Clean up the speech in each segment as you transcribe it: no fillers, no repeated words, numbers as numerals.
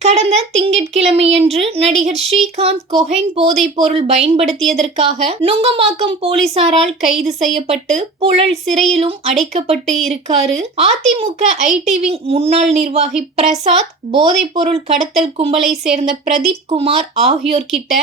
கடந்த திங்கட்கிழமையன்று நடிகர் ஸ்ரீகாந்த் கொகைன் போதைப் பொருள் பயன்படுத்தியதற்காக நுங்கம்பாக்கம் போலீசாரால் கைது செய்யப்பட்டு புழல் சிறையிலும் அடைக்கப்பட்டு இருக்காரு. அதிமுக ஐடி விங் முன்னாள் நிர்வாகி பிரசாத், போதைப் பொருள் கடத்தல் கும்பலை சேர்ந்த பிரதீப் குமார் ஆகியோர்கிட்ட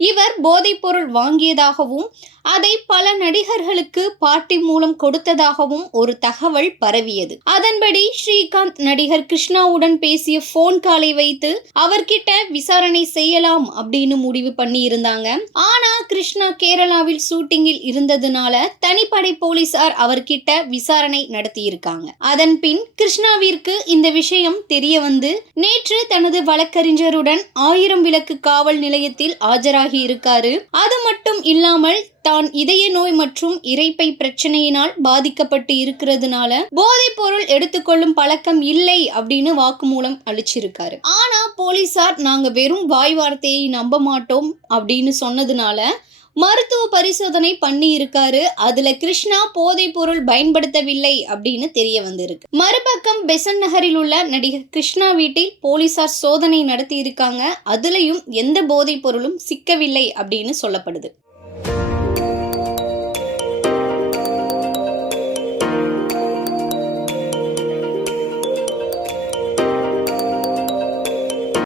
இவர் போதைப் பொருள் வாங்கியதாகவும் அதை பல நடிகர்களுக்கு பார்ட்டி மூலம் கொடுத்ததாகவும் ஒரு தகவல் பரவியது. அதன்படி ஸ்ரீகாந்த் நடிகர் கிருஷ்ணாவுடன் பேசிய போன் காலை வைத்து அவர்கிட்ட விசாரணை செய்யலாம் அப்படின்னு முடிவு பண்ணி இருந்தாங்க. ஆனா கிருஷ்ணா கேரளாவில் ஷூட்டிங்கில் இருந்ததுனால தனிப்படை போலீசார் அவர்கிட்ட விசாரணை நடத்தி இருக்காங்க. அதன் பின் கிருஷ்ணாவிற்கு இந்த விஷயம் தெரிய வந்து நேற்று தனது வழக்கறிஞருடன் 1000 விளக்கு காவல் நிலையத்தில் ஆஜராகி இருக்காரு. அது மட்டும் இல்லாமல் தான் இதய நோய் மற்றும் இரைப்பை பிரச்சனையினால் பாதிக்கப்பட்டு இருக்கிறதுனால போதைப் பொருள் எடுத்துக்கொள்ளும் பழக்கம் இல்லை அப்படின்னு வாக்குமூலம் அளிச்சிருக்காரு. ஆனா போலீசார் நாங்க வெறும் வாய் வார்த்தையை நம்ப மாட்டோம் அப்படின்னு சொன்னதுனால மருத்துவ பரிசோதனை பண்ணி இருக்காரு. அதுல கிருஷ்ணா போதைப் பொருள் பயன்படுத்தவில்லை அப்படின்னு தெரிய வந்திருக்கு. மறுபக்கம் பெசன்ட் நகரில் உள்ள நடிகர் கிருஷ்ணா வீட்டில் போலீசார் சோதனை நடத்தி இருக்காங்க. அதுலயும் எந்த போதைப் பொருளும் சிக்கவில்லை அப்படின்னு சொல்லப்படுது.